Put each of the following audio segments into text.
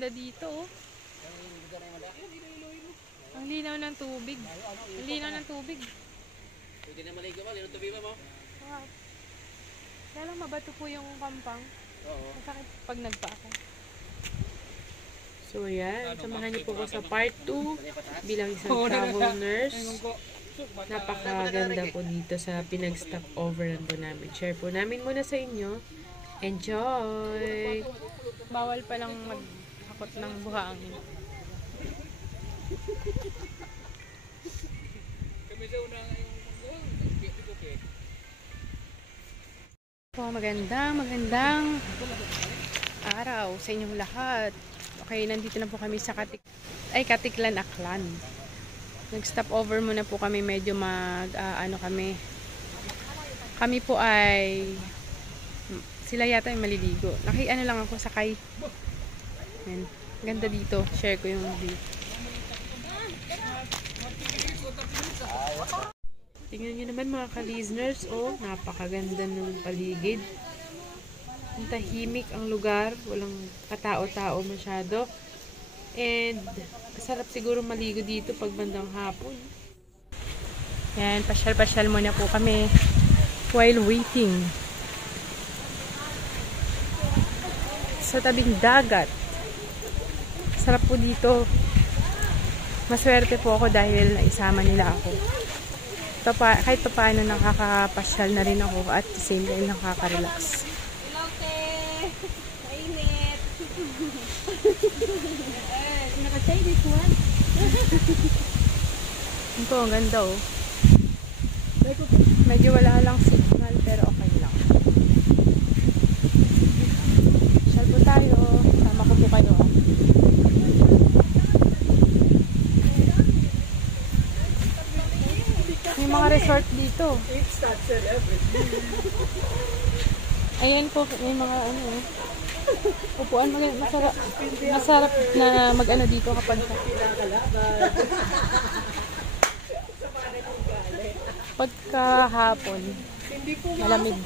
ganda dito. Oh. Ang linaw ng tubig. Ang linaw ng tubig. Pwede na maligo mo, linaw ng tubig mo. Wow. Kaya lang mabato po yung kampang. Oo. Masakit pag nagpa ako. So yan, samahan niyo po ko sa part 2 bilang isang travel nurse. Napakaganda po dito sa pinag-stop overan po namin. Share po namin muna sa inyo. Enjoy! Bawal palang maghakot ng buhangin. Po, magandang araw sa inyong lahat. Okay, nandito na po kami sa Katiklan, Aklan. Nag-stop over muna po kami, medyo kami po ay sila yata yung maliligo. Ano lang ako sakay. Yan. Ganda dito. Share ko yung view. Tingnan nyo naman mga ka-listeners. Oh, napakaganda ng paligid. Ang tahimik ang lugar. Walang katao-tao masyado. And masarap siguro maligo dito pag bandang hapon. Yan, pasyal-pasyal muna po kami while waiting sa tabing dagat. Sarap po dito. Maswerte po ako dahil naisama nila ako. Kahit pa paano nakakapasyal na rin ako at the same time nakaka-relax. Hello, te! Mainit! Naka-say this one? Ito, ang ganda oh. Medyo wala lang signal pero okay lang. Shall po tayo. Sama ko po kayo. May mga resort dito. Ayan po, may mga upuan, masarap na mag-ano dito kapag pagkahapon malamig.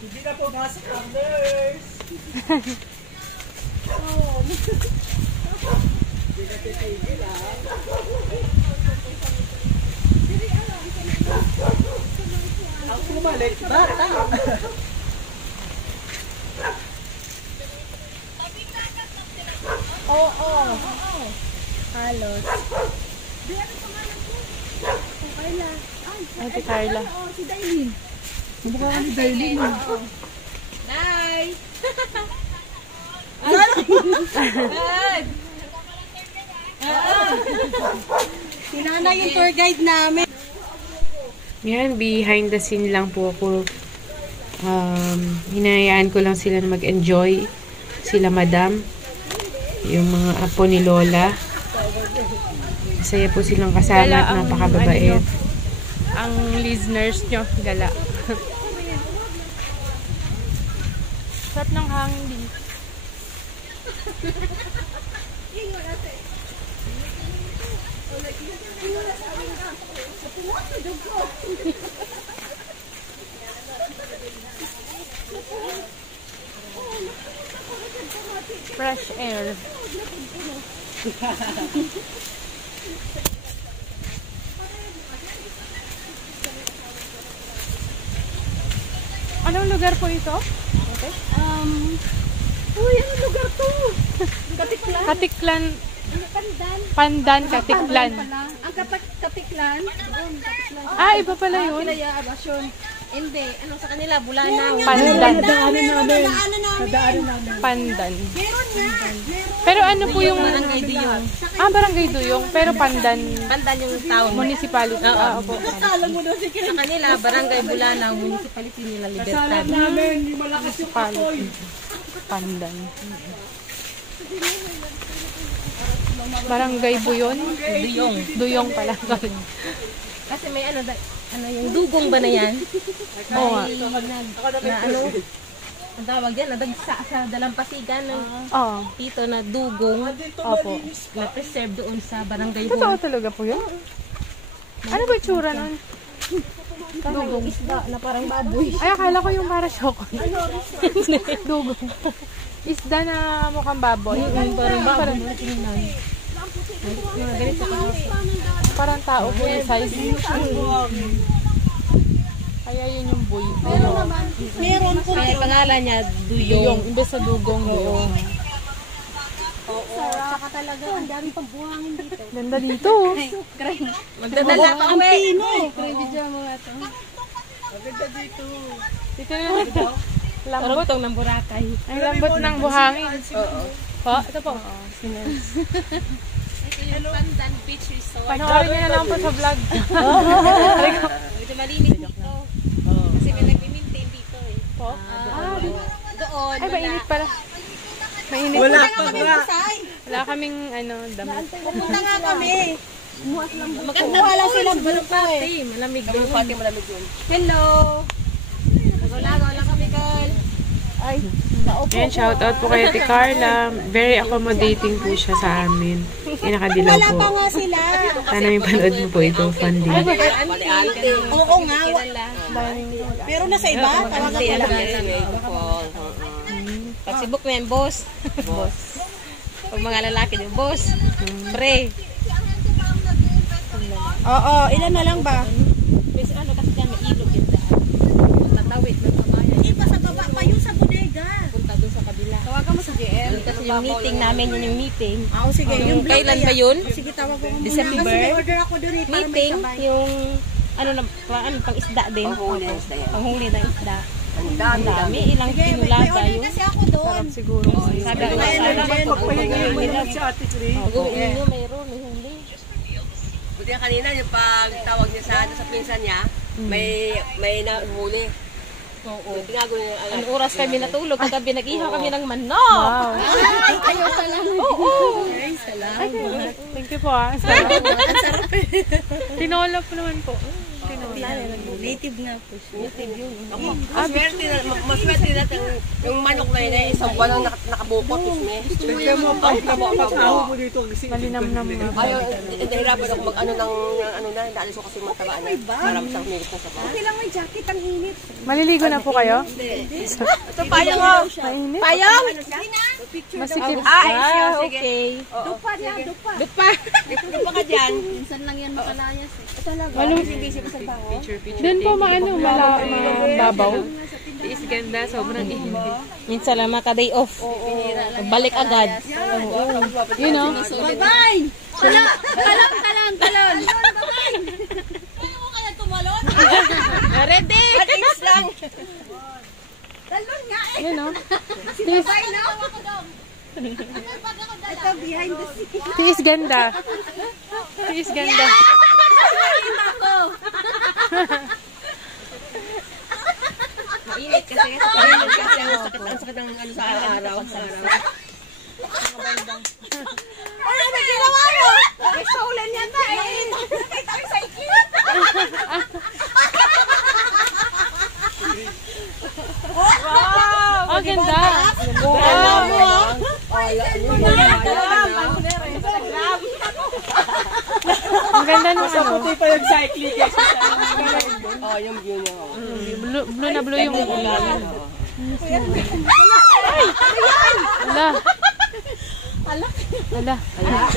Hindi na pumasok ang nurse. Hindi na titigil ah. Ang kumalik, bata. Oo. Halos. Carla. Ay, si Carla. Si Dailin. Mukha ka ni Dailin. Nay! Sinanay yung tour guide namin. Yan, behind the scene lang po ako. Hinayaan ko lang sila na mag-enjoy. Sila madam. Yung mga apo ni Lola. Masaya po silang kasama at napakababait. Ang listeners nyo, gala. Sarap ng hangin din. Fresh air. Anong lugar po ito? Okay. Uy, anong lugar to? Katiklan? Katiklan. Pandan. Pandan, Katiklan. Ang Katiklan? Ah, iba pala yun. Pilaya, Abasyon. Hindi. Ano sa kanila? Bulanaw. Pandan. Nadaanan namin. Pandan. Meron nga. Pero ano po yung... Barangay Duyong. Barangay Duyong. Pero Pandan. Pandan yung town. Municipality. Opo. Sa kanila, Barangay Bulanaw. Municipality nila Libertad. Kasalan namin. Yung malakas yung kapoy. Pandan. Barangay Buyon? Duyong. Duyong pala. Kasi may ano yung dugong ba na yan? Oo nga. Na ano? Ang tawag yan, nadagsa sa dalampasigan ng tito na dugong. Opo. Na-preserve doon sa barangay Totoo hall. talaga po yun? Ano ba itsura nun? Dugong isda na parang baboy. Ay, akala ko yung para syokon. Dugong. Isda na mukhang baboy. Parang baboy. Mga ganito ka. Parang tao po yung size. Kaya yun yung buy. Meron po. Kaya pangalan niya, Duyong. Imbes sa dugong, duyong. Saka talaga, ang dami pang buhangin dito. Ganda dito. Oh. magdadala pa Ang uwi. pino. Video mo nga to. Dito na dito. Lambot. Karugtong ng Boracay. Ang lambot ng buhangin. Oo. Po, ito po. Ito yung Pandan Beach Resort. Panoorin niyo na lang po sa vlog. Ito malinis dito. Kasi may nag-maintain dito eh. Po? Doon, Ay, mainit pala. Mainit. Wala pa ba? Wala kaming damit. Pupunta nga kami. Maganda wala silang Balupati. Malamig doon. Pati malamig yun. Hello! Lagaw lang kami, girl. Ayan, shoutout po kay Ate Carla. Very accommodating po siya sa amin. Nakadilaw Wala pa po. nga sila. Sana may panood mo po ito. Fun din. Oo nga. Pero nasa iba, tawagan ko lang. Pag si Book mo yan, boss. Boss. Pag mga lalaki yung boss. Pre. Oo, ilan na lang ba? Kasi ano kasi dyan, may ilog yan dyan. Tatawid ng kabayan. Ipa sa baba pa yun sa bodega. Punta doon sa kabila. Tawagan mo sa GM. Kasi yung meeting namin, yun yung meeting. Oo, sige. Yung vlog Kailan na ba yan. yun? Sige, tawag ko muna. December? Kasi may order ako doon eh. Para may Meeting, sabay. yung ano na, pang isda din. Panghuli ng isda. Ang dami, ilang Sige, kinulaga may order yun. kasi ako doon. Siguro. Sabi ko, Ayun, sana Pagpahingi mo lang si Ate Tri. pag-uwi nyo, mayroon, may huli. Buti nga kanina, yung pagtawag niya sa pinsan niya, may nahuli. Oo. Tinago niya yung Ang oras kami natulog, kagabi nag-ihaw kami ng manok. Wow. Ay, kayo pala. Oo. Ay, salamat. Thank you po ah. Sarap. Tinola po naman po. Native nga po siya. Maswerte na yung manok na yun ay isang buwan ang nakabukot. Tignan mo pa, pag-aho mo dito. Malinamnam na. Ayaw, nahirapan ako mag-ano ng ano na, naalis ko kasi magtabaan na. Marami sa umilit na sa bahay. Okay lang may jacket, ang init. Maliligo na po kayo? Ito payong mo! Mainit? Payong! Masikip. Okay. Dupa niya, dupa. Dupa ka dyan. Minsan lang yan makalayas eh. Talaga. Doon po maano, mababaw. Is ganda, sobrang init. Minsan lang maka-day off. Balik agad. You know? Bye-bye! Talon! Bye-bye! Ayaw ko kaya tumalon? Ready? Alis lang! Talon nga eh! You know? Tiis, Bye na! Ito behind the scenes. tiis ganda. Tiis ganda. Mainit kasi. Mainit kasi ang sakit ng ano sa araw. Ano na ginawa mo? May stolen yan na eh! Nakita ko sa ikit! Oh, ganda. Ang ganda nung ano. Puti pa yung cycling kasi Oh, yung view niya. Blue na blue yung ulan. Ala. Ala.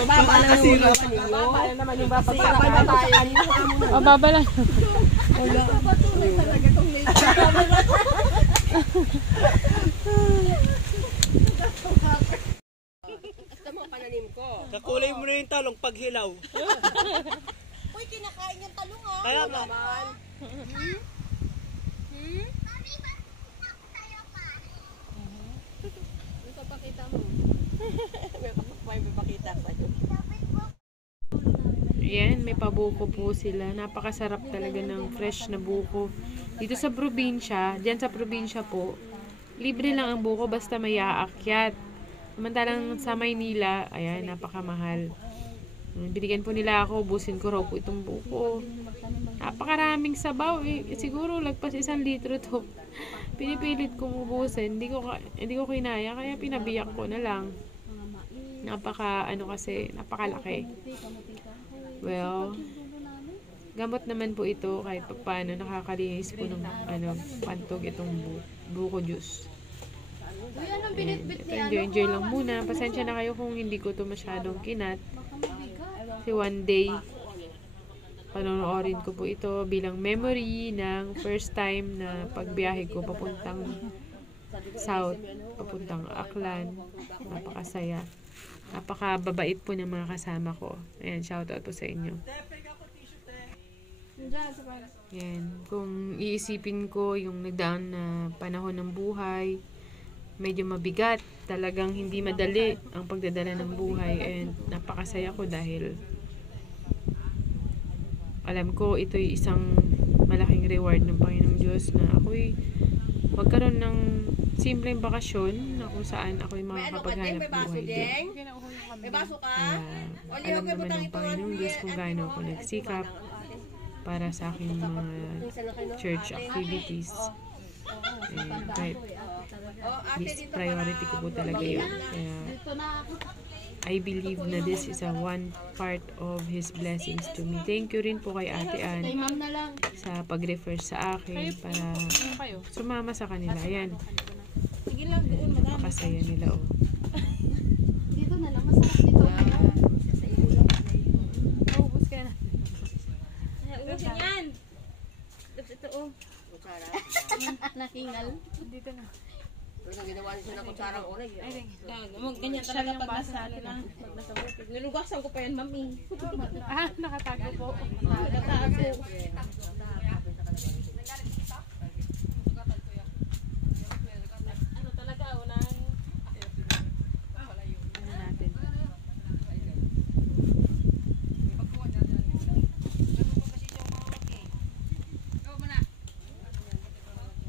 Baba na kasi naman yung O, baba lang. Ito mo pananim ko. kakulay mo na yung talong pag hilaw. Uy, kinakain yung talong ah! Kaya nga. May papakita sa'yo. Yan, may pabuko po sila. Napakasarap talaga ng fresh na buko. Dito sa probinsya, diyan sa probinsya po, libre lang ang buko basta may aakyat. Samantalang sa Maynila, ayan, napakamahal. Binigyan po nila ako, ubusin ko raw po itong buko. Napakaraming sabaw eh. Siguro lagpas 1 litro to. Pinipilit kong ubusin. Hindi ko kinaya, kaya pinabiyak ko na lang. Napakalaki. Well, gamot naman po ito kahit paano nakakalinis po ng pantog itong buko juice. Enjoy lang muna. Pasensya na kayo kung hindi ko to masyadong kinat. Kasi one day, panonoorin ko po ito bilang memory ng first time na pagbiyahe ko papuntang South, papuntang Aklan. Napakasaya. Napakababait po ng mga kasama ko. Ayan, shoutout po sa inyo. Ayan, kung iisipin ko yung nagdaan na panahon ng buhay, medyo mabigat. Talagang hindi madali ang pagdadala ng buhay. And napakasaya ko dahil alam ko ito'y isang malaking reward ng Panginoong Diyos na ako'y magkaroon ng simpleng bakasyon na kung saan ako'y makakapaghanap buhay din. May baso ka? Alam naman ng Panginoong Diyos kung gaano ako nagsikap para sa aking mga church activities. Kahit least priority ko po talaga yun. Kaya I believe na this is a one part of His blessings to me. Thank you rin po kay Ate Ann sa pag-refer sa akin para sumama sa kanila. Ayan. Napakasaya nila, oh. Dito na lang, masarap dito. Naubos ka na. Ubusin yan. Tapos ito, oh. Nakingal. Dito na. Pero ang ginawa niya na kutsarang oray. Ganyan talaga pag nasa atin na. Pag nasa bukid. Nilugasan ko pa yan, mami. Nakatago po. Nakatago. Ano talaga, unang... Ano natin?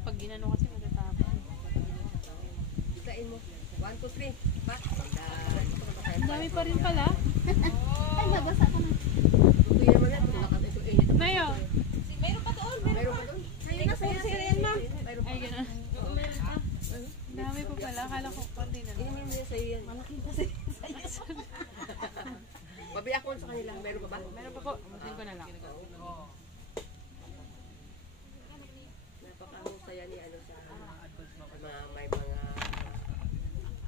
Pag ginano kasi matatapos. Bisain mo. 1, 2, 3. Back. Ang dami pa rin pala. Ay, nabasa ko na. Tutuyin mo na. Tutuyin mo na. Nayo. Meron pa doon. Mayroon pa doon. Sa'yo na, sa'yo yan, ma'am. Ay, gano'n. Ang dami pa pala. Akala ko konti na lang. Inumin mo yan sa'yo yan. Malaki kasi sa'yo. Pabiyak ko sa kanila. Meron pa ba? Meron pa po. Masin ko na lang. Napakahusaya ni ano sa may mga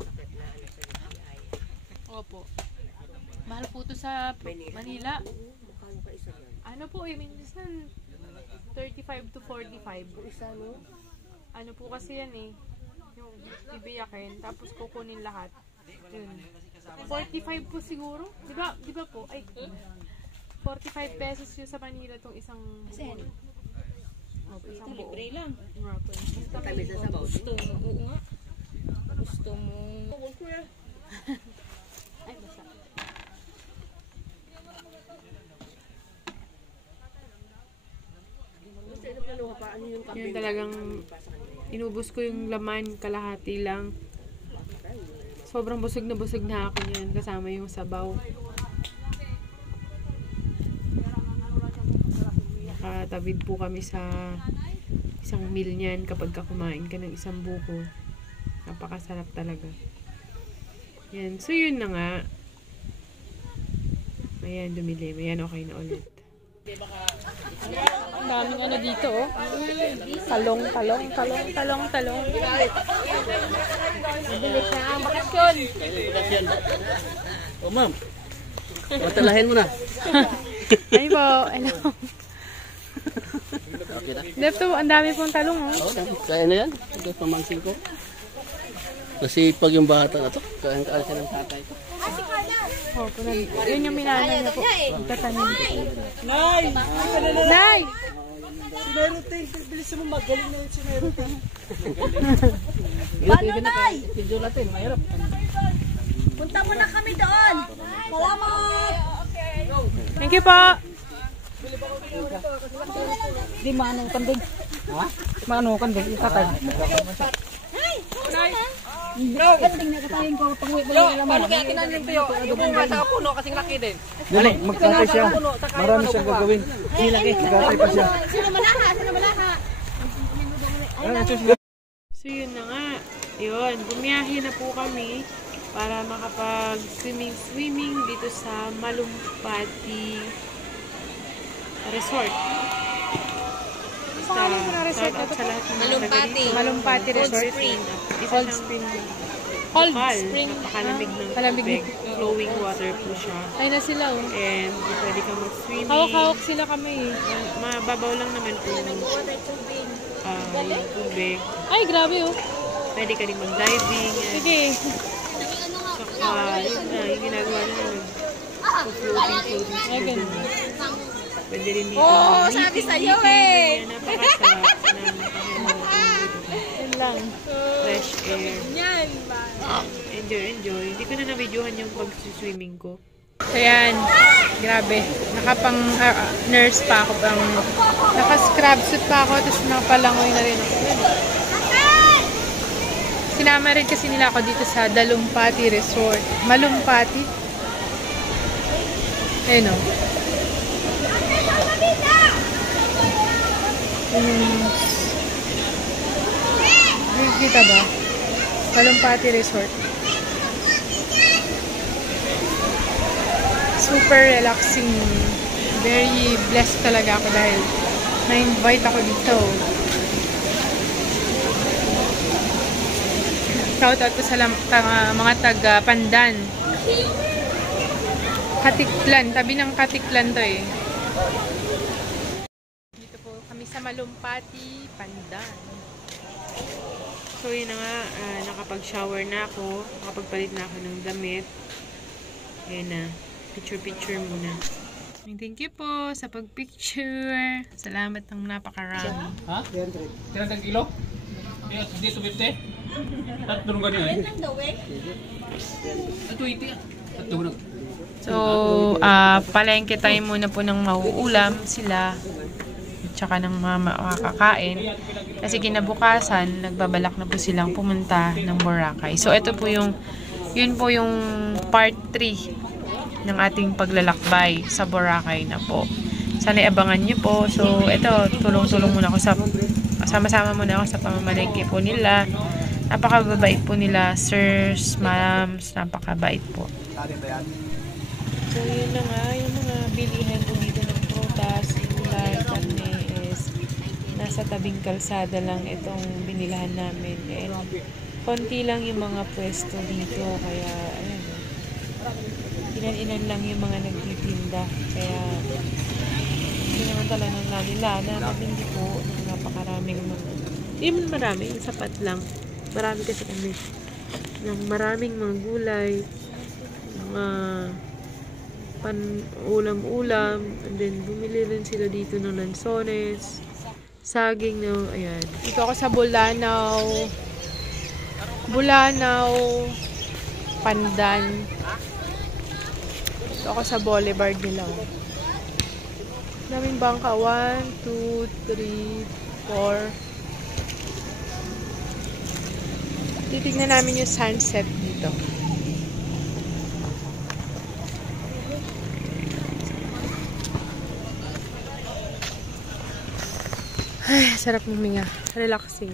sakit na ano sa UTI. Opo. Mahal po ito sa Manila. Mukhaan pa isa yan. Ano po, minsan 35 to 45. Isa no? Ano po kasi yan eh. Yung ibiyakin, tapos kukunin lahat. Yun. 45 po siguro. Di ba po? Ay, 45 pesos yun sa Manila tong isang buo. Opo, isang buo. Libre lang. Opo. Basta may Tamis na sa bawd. Gusto mo, oo nga. Gusto mo. Huwag ko yan. Ay, basta. Kasi ano plano ka pa? Ano yung Yun kambing? talagang inubos ko yung laman, kalahati lang. Sobrang busog na ako niyan kasama yung sabaw. Nakatabid po kami sa isang meal niyan kapag kumain ka ng isang buko. Napakasarap talaga. Yan. So yun na nga. Ayan, dumilim. Ayan, okay na ulit. Ang daming ano dito, oh. Talong. Bilis na ang bakasyon. O ma'am, patalahin mo na. Ay po, hello. Okay na. Depto, ang dami pong talong, oh. Kaya na yan. Ito pamangkin ko. Kasi pag yung bata na to, kaya siya ng tatay ko. Oh, yun yung minanay niya po. Magtatanim. Nay! Nay! Si Merote, bilis mo magaling na yun si Merote. Paano, Nay? Si Jonathan, mahirap. Punta mo na kami doon. Salamat! Thank you po! Di manong kandig. Ha? Manong kandig, itatay. Galing na katayin ko. Panguwi mo lang Paano kaya tinanim tayo? Yung mga sa puno kasing laki din. Dali, magtatay siya. Marami siyang gagawin. Magtatay pa siya. Sino malaha? So yun na nga. Yun, bumiyahe na po kami para makapag-swimming dito sa Malumpati Resort. Basta, shout out sa lahat ng Malumpati. Malumpati Resort. Spring. Cold Spring. Cold Bukal. Spring. Napakalamig ng Palamig. tubig. Flowing water po siya. Ay na sila oh. And pwede kang mag-swimming. Hawak-hawak sila kami eh. Mababaw lang naman po yung tubig. Ay, grabe oh. Pwede ka rin mag-diving. Sige. Saka, yun na, yung ginagawa na floating Ay, sila ganun. dun. Pwede rin dito. Oo, sabi sa'yo eh. Napakasarap ng pakiramdam. Yan lang. Fresh air. Yan. Enjoy. Hindi ko na na-videohan yung pag-swimming ko. So yan, grabe. Nakapang nurse pa ako. Naka-scrub suit pa ako, tapos nakapalangoy na rin ako. Sinama rin kasi nila ako dito sa Dalumpati Resort. Malumpati. Ayun o. Kita ba? Malumpati Resort. Super relaxing. Very blessed talaga ako dahil na-invite ako dito. Shout out ko sa mga taga-Pandan. Katiklan. Tabi ng Katiklan to eh. Dito po kami sa Malumpati, Pandan. So yun na nga, nakapag-shower na ako. Nakapagpalit na ako ng damit. Ayan na. Picture muna. Thank you po sa pag-picture. Salamat ng napakarami. Ha? 300 kilo? Dito 50? Tatlong ganyan. Ito 80. Tatlong. So, palengke tayo muna po ng mauulam sila. Tsaka ng mga makakain. Kasi kinabukasan, nagbabalak na po silang pumunta ng Boracay. So, ito po yung, yun po yung part 3 ng ating paglalakbay sa Boracay na po. Sana abangan nyo po. So, ito, tulong-tulong muna ako sama-sama muna ako sa pamamalengke po nila. Napakababait po nila, sirs, ma'ams, napakabait po. So, yun na nga, yung mga bilihan po dito ng prutas, gulay, karne is nasa tabing kalsada lang itong binilahan namin. And konti lang yung mga pwesto dito, kaya, ayun, ilan-ilan lang yung mga nagtitinda. Kaya, hindi naman talaga nila na hindi po ng napakaraming mga, hindi man marami, sapat lang. Marami kasi kami ng maraming mga gulay, mga ulam-ulam, and then bumili rin sila dito ng lansones, saging na, ayan. Dito ako sa Bulanao, Pandan. Dito ako sa boulevard nila. Daming bangka. 1, 2, 3, 4. Titignan namin yung sunset dito. Ay, sarap huminga. Relaxing.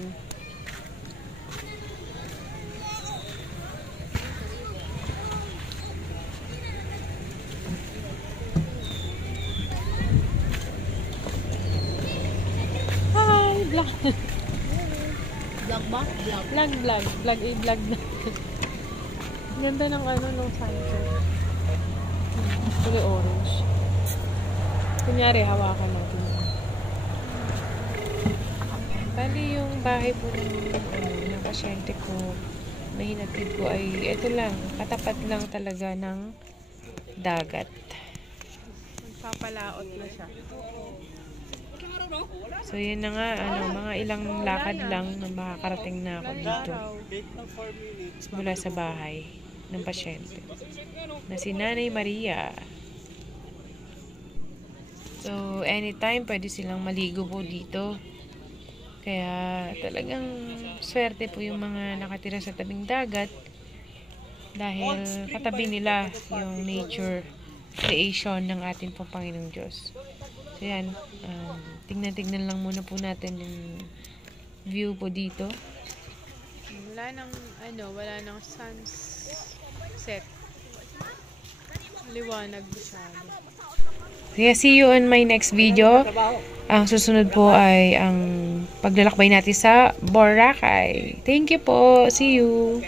Hi, vlog. Vlog ba? Vlog. Vlog na. Ganda ng nung sunset. Kulay orange. Kunyari, hawakan natin. Bali yung bahay po ng pasyente ko na hinatid ko ay ito lang, katapat lang talaga ng dagat. Magpapalaot na siya. So yun na nga, mga ilang lakad lang na makakarating na ako dito mula sa bahay ng pasyente na si Nanay Maria. So anytime pwede silang maligo po dito. Kaya talagang swerte po yung mga nakatira sa tabing dagat dahil katabi nila yung nature creation ng ating pong Panginoong Diyos. So yan, tignan lang muna po natin yung view po dito. Wala nang sunset. Liwanag masyado. Kaya see you on my next video. Ang susunod po ay ang paglalakbay natin sa Boracay. Thank you po. See you.